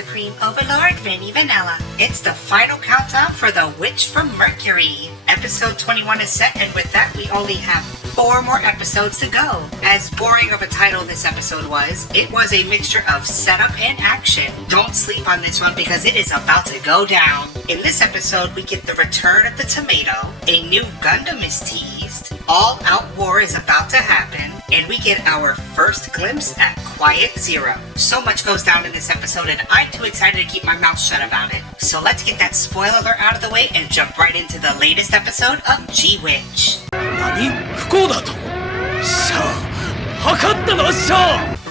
Supreme Overlord Vinny Vanilla. It's the final countdown for The Witch from Mercury. Episode 21 is set, and with that we only have 4 more episodes to go. As boring of a title this episode was, it was a mixture of setup and action. Don't sleep on this one because it is about to go down. In this episode, we get the return of the tomato, a new Gundam is teased, all-out war is about to happen, and we get our first glimpse at Quiet Zero. So much goes down in this episode, and I'm too excited to keep my mouth shut about it. So let's get that spoiler alert out of the way and jump right into the latest episode of G-Witch.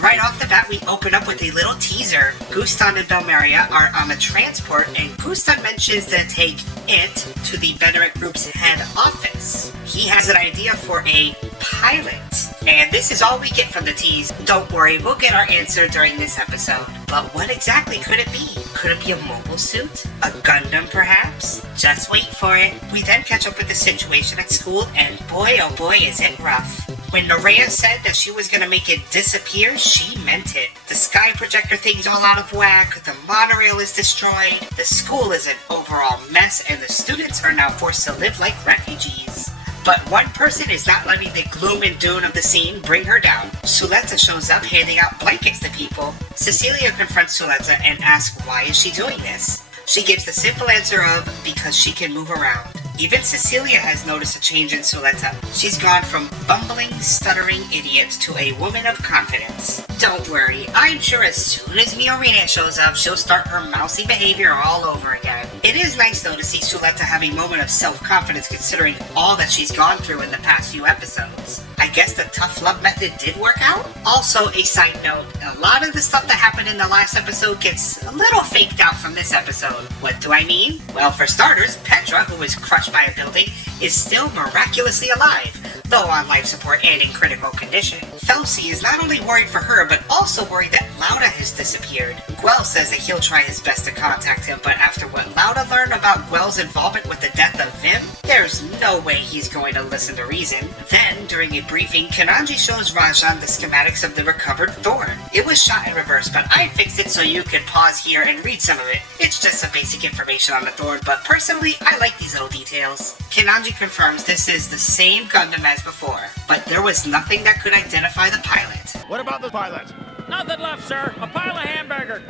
Right off the bat, we open up with a little teaser. Gustan and Belmeria are on a transport, and Gustan mentions to take it to the Benneret Group's head office. He has an idea for a pilot, and this is all we get from the tease. Don't worry, we'll get our answer during this episode. But what exactly could it be? Could it be a mobile suit? A Gundam, perhaps? Just wait for it. We then catch up with the situation at school, and boy oh boy is it rough. When Nerea said that she was going to make it disappear, she meant it. The sky projector thing's all out of whack, the monorail is destroyed, the school is an overall mess, and the students are now forced to live like refugees. But one person is not letting the gloom and doom of the scene bring her down. Suletta shows up handing out blankets to people. Cecilia confronts Suletta and asks why is she doing this. She gives the simple answer of because she can move around. Even Cecilia has noticed a change in Suletta. She's gone from bumbling, stuttering idiot to a woman of confidence. Don't worry, I'm sure as soon as Miorine shows up, she'll start her mousy behavior all over again. It is nice though to see Suletta have a moment of self-confidence considering all that she's gone through in the past few episodes. I guess the tough love method did work out? Also, a side note, a lot of the stuff that happened in the last episode gets a little faked out from this episode. What do I mean? Well, for starters, Petra, who was crushed by a building, is still miraculously alive, though on life support and in critical condition. Felsi is not only worried for her, but also worried that Lauda has disappeared. Gwell says that he'll try his best to contact him, but after what Lauda learned about Gwell's involvement with the death of Vim, there's no way he's going to listen to reason. Then, during a briefing, Kananji shows Rajan the schematics of the recovered Thorn. It was shot in reverse, but I fixed it so you could pause here and read some of it. It's just some basic information on the Thorn, but personally, I like these little details. Kananji confirms this is the same Gundam as before, but there was nothing that could identify the pilot. What about the pilot? Nothing left, sir. A pile of hamburger.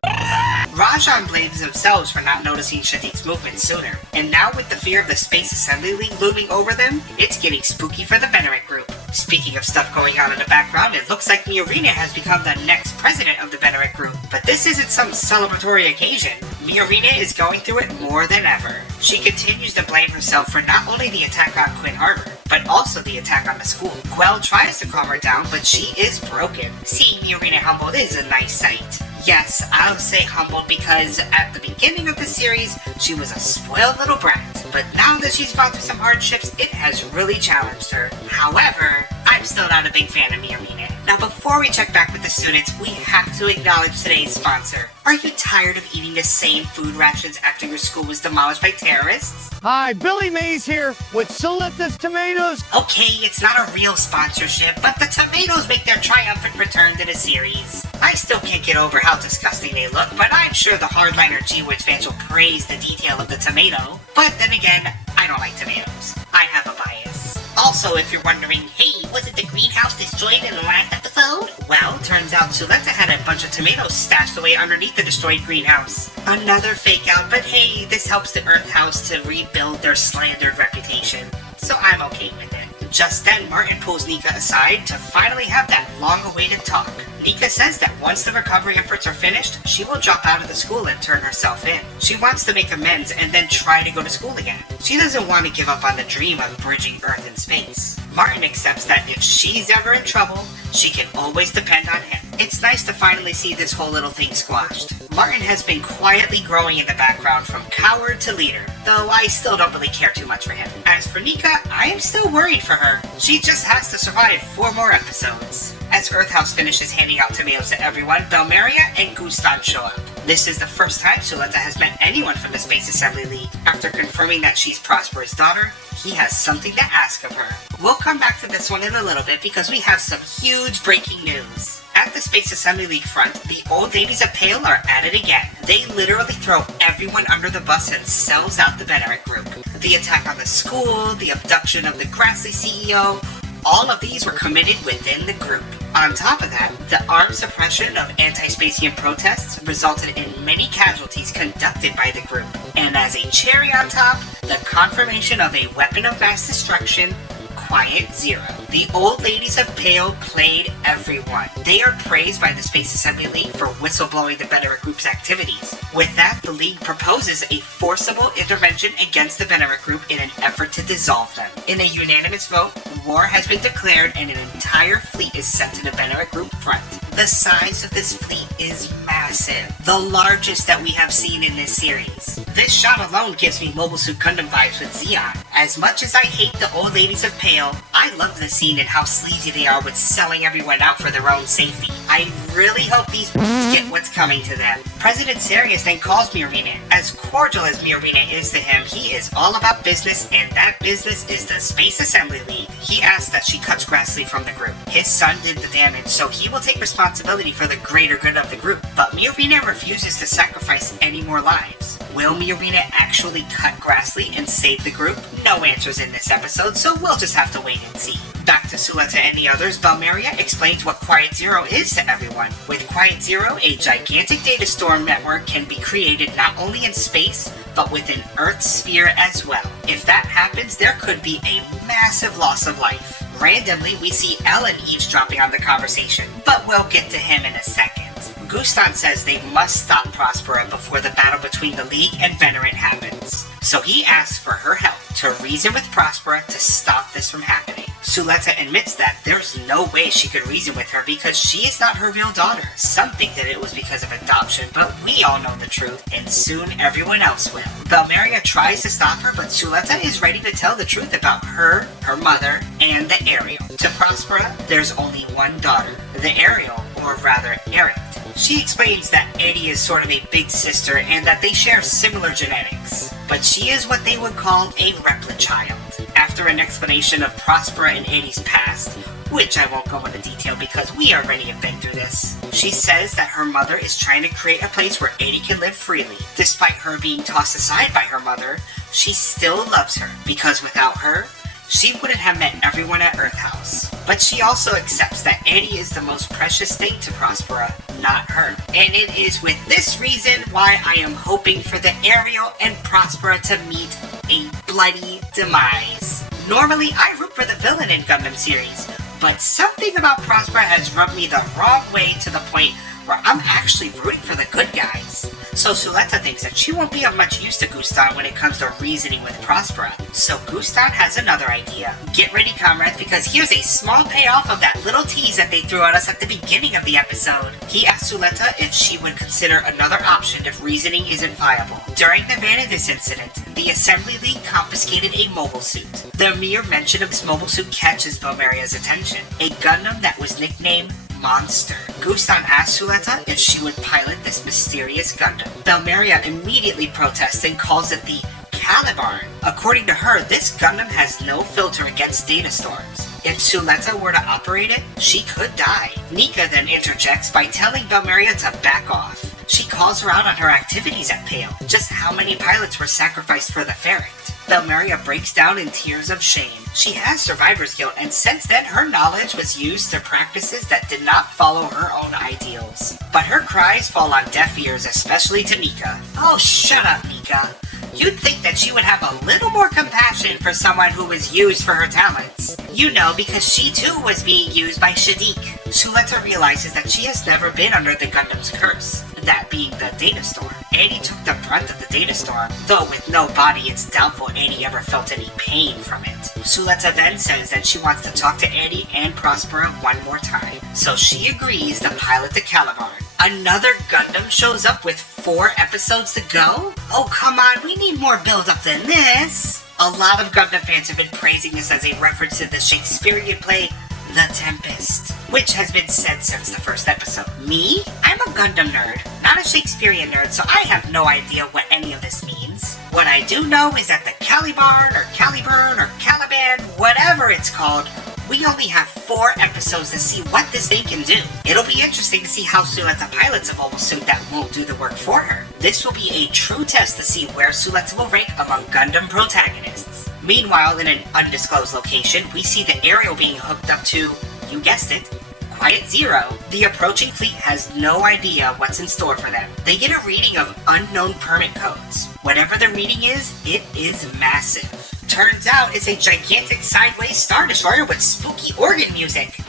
Rajan blames themselves for not noticing Shadiq's movement sooner, and now with the fear of the Space Assembly League looming over them, it's getting spooky for the Benneret Group. Speaking of stuff going on in the background, it looks like Miorine has become the next president of the Benneret Group, but this isn't some celebratory occasion. Miorine is going through it more than ever. She continues to blame herself for not only the attack on Quinn Harbor, but also the attack on the school. Gwell tries to calm her down, but she is broken. Seeing Miorine humbled is a nice sight. Yes, I'll say humbled because at the beginning of the series, she was a spoiled little brat. But now that she's gone through some hardships, it has really challenged her. However, I'm still not a big fan of Miorine. Now before we check back with the students, we have to acknowledge today's sponsor. Are you tired of eating the same food rations after your school was demolished by terrorists? Hi, Billy Mays here with Selecta's Tomatoes. Okay, it's not a real sponsorship, but the tomatoes make their triumphant return to the series. I still can't get over how disgusting they look, but I'm sure the hardliner G-Witch fans will praise the detail of the tomato. But then again, I don't like tomatoes. I have a bias. Also, if you're wondering, hey, wasn't the greenhouse destroyed in the last episode? Well, turns out Suletta had a bunch of tomatoes stashed away underneath the destroyed greenhouse. Another fake out, but hey, this helps the Earth House to rebuild their slandered reputation. So I'm okay with it. Just then, Martin pulls Nika aside to finally have that long-awaited talk. Nika says that once the recovery efforts are finished, she will drop out of the school and turn herself in. She wants to make amends and then try to go to school again. She doesn't want to give up on the dream of bridging Earth and space. Martin accepts that if she's ever in trouble, she can always depend on him. It's nice to finally see this whole little thing squashed. Martin has been quietly growing in the background from coward to leader, though I still don't really care too much for him. As for Nika, I am still worried for her. She just has to survive 4 more episodes. As Earth House finishes handing out tomatoes to everyone, Belmeria and Gustan show up. This is the first time Suletta has met anyone from the Space Assembly League. After confirming that she's Prosper's daughter, he has something to ask of her. We'll come back to this one in a little bit because we have some huge breaking news. At the Space Assembly League front, the old ladies of Pale are at it again. They literally throw everyone under the bus and sells out the Bennett group. The attack on the school, the abduction of the Grassley CEO, all of these were committed within the group. On top of that, the armed suppression of anti-Spacian protests resulted in many casualties conducted by the group. And as a cherry on top, the confirmation of a weapon of mass destruction, Quiet Zero. The old ladies of Pale played everyone. They are praised by the Space Assembly League for whistleblowing the Bennett Group's activities. With that, the League proposes a forcible intervention against the Bennett Group in an effort to dissolve them. In a unanimous vote, war has been declared and an entire fleet is sent to the Bennett Group front. The size of this fleet is massive, the largest that we have seen in this series. This shot alone gives me Mobile Suit Gundam vibes with Zeon. As much as I hate the old ladies of Pale, I love the scene and how sleazy they are with selling everyone out for their own safety. I really hope these get what's coming to them. President Sirius then calls Miorina. As cordial as Miorina is to him, he is all about business, and that business is the Space Assembly League. He asks that she cuts Grassley from the group. His son did the damage, so he will take responsibility for the greater good of the group. But Miorina refuses to sacrifice any more lives. Will Miorina actually cut Grassley and save the group? No answers in this episode, so we'll just have to wait and see. Back to Suletta and the others, Belmeria explains what Quiet Zero is to everyone. With Quiet Zero, a gigantic data storm network can be created not only in space, but within Earth's sphere as well. If that happens, there could be a massive loss of life. Randomly, we see Ellen eavesdropping on the conversation, but we'll get to him in a second. Gustan says they must stop Prospera before the battle between the League and Venerant happens. So he asks for her help to reason with Prospera to stop this from happening. Suletta admits that there's no way she could reason with her because she is not her real daughter. Some think that it was because of adoption, but we all know the truth, and soon everyone else will. Belmeria tries to stop her, but Suletta is ready to tell the truth about her mother, and the Ariel. To Prospera, there's only one daughter, the Ariel, or rather Eric. She explains that Eddie is sort of a big sister and that they share similar genetics, but she is what they would call a replicant child. After an explanation of Prospera and Eddie's past, which I won't go into detail because we already have been through this, she says that her mother is trying to create a place where Eddie can live freely. Despite her being tossed aside by her mother, she still loves her, because without her, she wouldn't have met everyone at Earth House. But she also accepts that Eddie is the most precious thing to Prospera, not her. And it is with this reason why I am hoping for the Ariel and Prospera to meet a bloody demise. Normally, I root for the villain in Gundam series, but something about Prospera has rubbed me the wrong way to the point where I'm actually rooting for the good guys. So Suletta thinks that she won't be of much use to Gustan when it comes to reasoning with Prospera. So Gustan has another idea. Get ready, comrades, because here's a small payoff of that little tease that they threw at us at the beginning of the episode. He asked Suletta if she would consider another option if reasoning isn't viable. During the Vanadis incident, the Assembly League confiscated a mobile suit. The mere mention of this mobile suit catches Belmeria's attention. A Gundam that was nicknamed Monster. Gustan asks Suletta if she would pilot this mysterious Gundam. Belmeria immediately protests and calls it the Caliban. According to her, this Gundam has no filter against data storms. If Suletta were to operate it, she could die. Nika then interjects by telling Belmeria to back off. She calls her out on her activities at Pale, just how many pilots were sacrificed for the Ferret. Belmeria breaks down in tears of shame. She has survivor's guilt, and since then her knowledge was used to practices that did not follow her own ideals. But her cries fall on deaf ears, especially to Nika. Oh, shut up, Nika. You'd think that she would have a little more compassion for someone who was used for her talents. You know, because she too was being used by Shadiq. Suletta realizes that she has never been under the Gundam's curse, that being the data storm. Annie took the brunt of the data storm, though with no body it's doubtful Annie ever felt any pain from it. Suletta then says that she wants to talk to Annie and Prospera one more time, so she agrees to pilot the Caliban. Another Gundam shows up with 4 episodes to go? Oh come on, we need more build-up than this! A lot of Gundam fans have been praising this as a reference to the Shakespearean play The Tempest, which has been said since the first episode. Me? I'm a Gundam nerd, not a Shakespearean nerd, so I have no idea what any of this means. What I do know is that the Caliban, or Caliburn, or Caliban, whatever it's called, We only have 4 episodes to see what this thing can do. It'll be interesting to see how Suletta pilots a mobile suit that won't do the work for her. This will be a true test to see where Suletta will rank among Gundam protagonists. Meanwhile, in an undisclosed location, we see the Ariel being hooked up to, you guessed it, Quiet Zero. The approaching fleet has no idea what's in store for them. They get a reading of unknown permit codes. Whatever the reading is, it is massive. Turns out it's a gigantic sideways Star Destroyer with spooky organ music.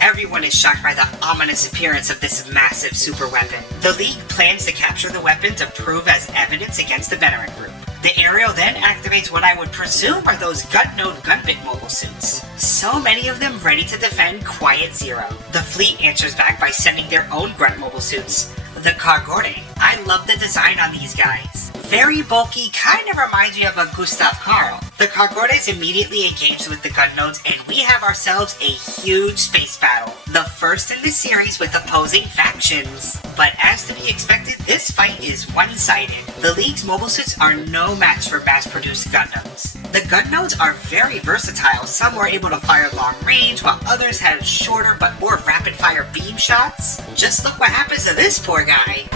Everyone is shocked by the ominous appearance of this massive super weapon. The League plans to capture the weapon to prove as evidence against the Veteran Group. The Ariel then activates what I would presume are those Gun-Node Gunbit mobile suits. So many of them ready to defend Quiet Zero. The fleet answers back by sending their own Grunt mobile suits, the Cargorde. I love the design on these guys. Very bulky, kind of reminds me of a Gustav Karl. The Cargordes immediately engaged with the Gun-Nodes, and we have ourselves a huge space battle. The first in the series with opposing factions. But as to be expected, this fight is one-sided. The League's mobile suits are no match for mass-produced Gundams. The Gun-Nodes are very versatile. Some were able to fire long range, while others have shorter but more rapid-fire beam shots. Just look what happens to this poor guy.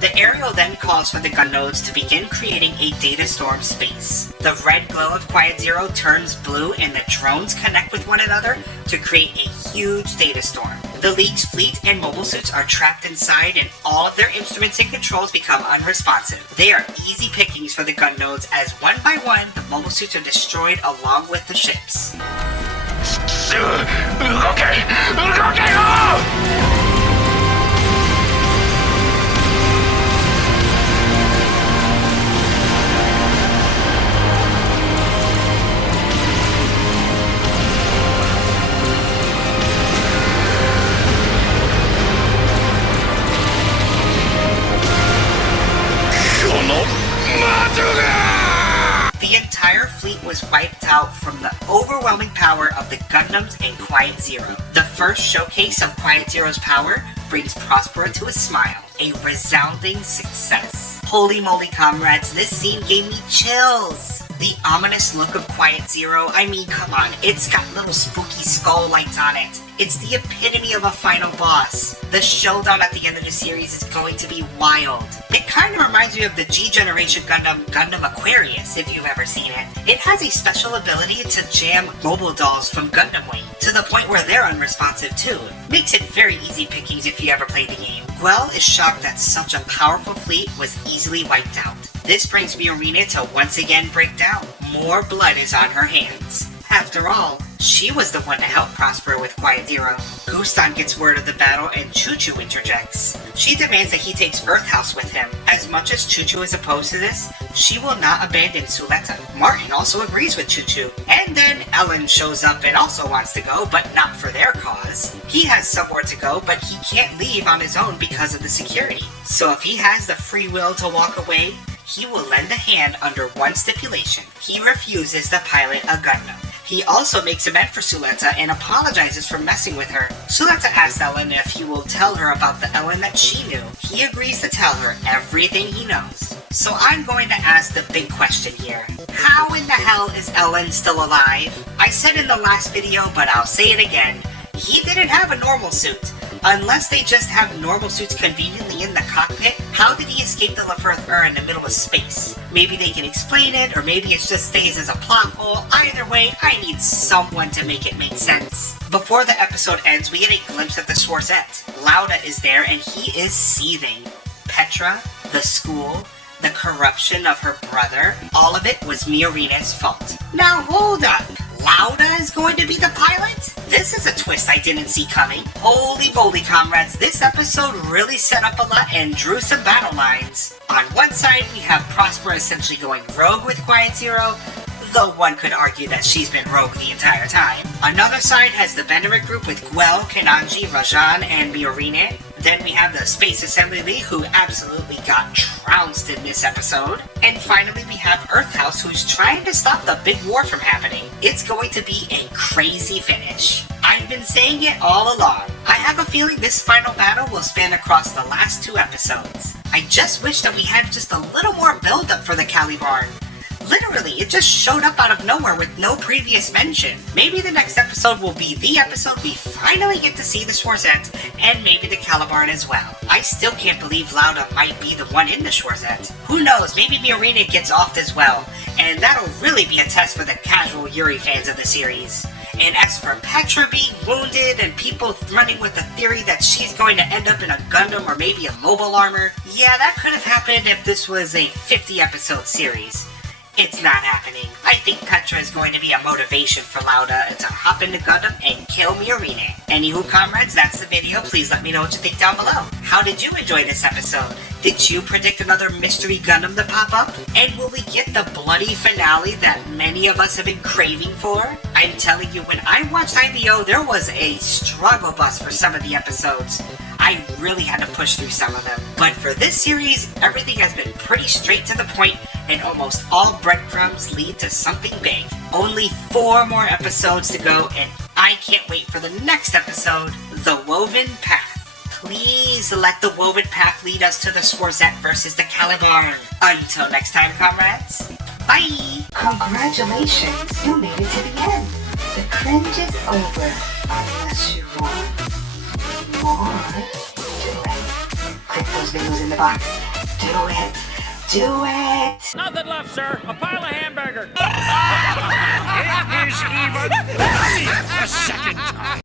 The Ariel then calls for the Gun-Nodes to begin creating a data storm space. The red glow of Quiet Zero turns blue and the drones connect with one another to create a huge data storm. The League's fleet and mobile suits are trapped inside and all of their instruments and controls become unresponsive. They are easy pickings for the Gun-Nodes as one by one the mobile suits are destroyed along with the ships. The entire fleet was wiped out from the overwhelming power of the Gundams and Quiet Zero. The first showcase of Quiet Zero's power brings Prospera to a smile, a resounding success. Holy moly, comrades, this scene gave me chills. The ominous look of Quiet Zero, I mean, come on, it's got little spooky skull lights on it. It's the epitome of a final boss. The showdown at the end of the series is going to be wild. It kind of reminds me of the G-Generation Gundam, Gundam Aquarius, if you've ever seen it. It has a special ability to jam mobile dolls from Gundam weight, to the point where they're unresponsive too. Makes it very easy pickings if you ever played the game. Gwell is shocked that such a powerful fleet was easily wiped out. This brings Miorina to once again break down. More blood is on her hands. After all, she was the one to help Prospera with Quiet Zero. Gustan gets word of the battle and Choo-Choo interjects. She demands that he takes Earth House with him. As much as Choo-Choo is opposed to this, she will not abandon Suletta. Martin also agrees with Choo-Choo. And then Ellen shows up and also wants to go, but not for their cause. He has somewhere to go, but he can't leave on his own because of the security. So if he has the free will to walk away, he will lend a hand under one stipulation. He refuses to pilot a Gundam. He also makes amends for Suletta and apologizes for messing with her. Suletta asks Ellen if he will tell her about the Ellen that she knew. He agrees to tell her everything he knows. So I'm going to ask the big question here. How in the hell is Ellen still alive? I said in the last video, but I'll say it again. He didn't have a normal suit. Unless they just have normal suits conveniently in the cockpit, how did he escape the Lefurth in the middle of space? Maybe they can explain it, or maybe it just stays as a plot hole. Either way, I need someone to make it make sense. Before the episode ends, we get a glimpse at the Swarzette. Lauda is there and he is seething. Petra, the school, the corruption of her brother, all of it was Miorina's fault. Now hold up! Lauda is going to be the pilot? This is a twist I didn't see coming. Holy moly, comrades, this episode really set up a lot and drew some battle lines. On one side, we have Prospera essentially going rogue with Quiet Zero, though one could argue that she's been rogue the entire time. Another side has the Veteran Group with Gwell, Kenanji, Rajan, and Miorine. Then we have the Space Assembly League, who absolutely got trounced in this episode. And finally we have Earth House, who's trying to stop the big war from happening. It's going to be a crazy finish. I've been been saying it all along. I have a feeling this final battle will span across the last 2 episodes. I just wish that we had just a little more build-up for the Calibarn. Literally, it just showed up out of nowhere with no previous mention. Maybe the next episode will be the episode we finally get to see the Schwarzette, and maybe the Calibarn as well. I still can't believe Lauda might be the one in the Schwarzette. Who knows, maybe Miorina gets off as well, and that'll really be a test for the casual Yuri fans of the series. And as for Petra being wounded and people running with the theory that she's going to end up in a Gundam or maybe a mobile armor, yeah, that could have happened if this was a 50-episode series. It's not happening. I think Petra is going to be a motivation for Lauda to hop into Gundam and kill Miorine. Anywho, comrades, that's the video. Please let me know what you think down below. How did you enjoy this episode? Did you predict another mystery Gundam to pop up? And will we get the bloody finale that many of us have been craving for? I'm telling you, when I watched IBO, there was a struggle bus for some of the episodes. I really had to push through some of them. But for this series, everything has been pretty straight to the point, and almost all breadcrumbs lead to something big. Only 4 more episodes to go, and I can't wait for the next episode, The Woven Path. Please let the Woven Path lead us to the Schwarzette versus the Calibarn. Until next time, comrades, bye! Congratulations, you made it to the end. The cringe is over, unless you want more. Do it. Click those videos in the box. Do it. Do it! Nothing left, sir. A pile of hamburger. It is even funnier a second time.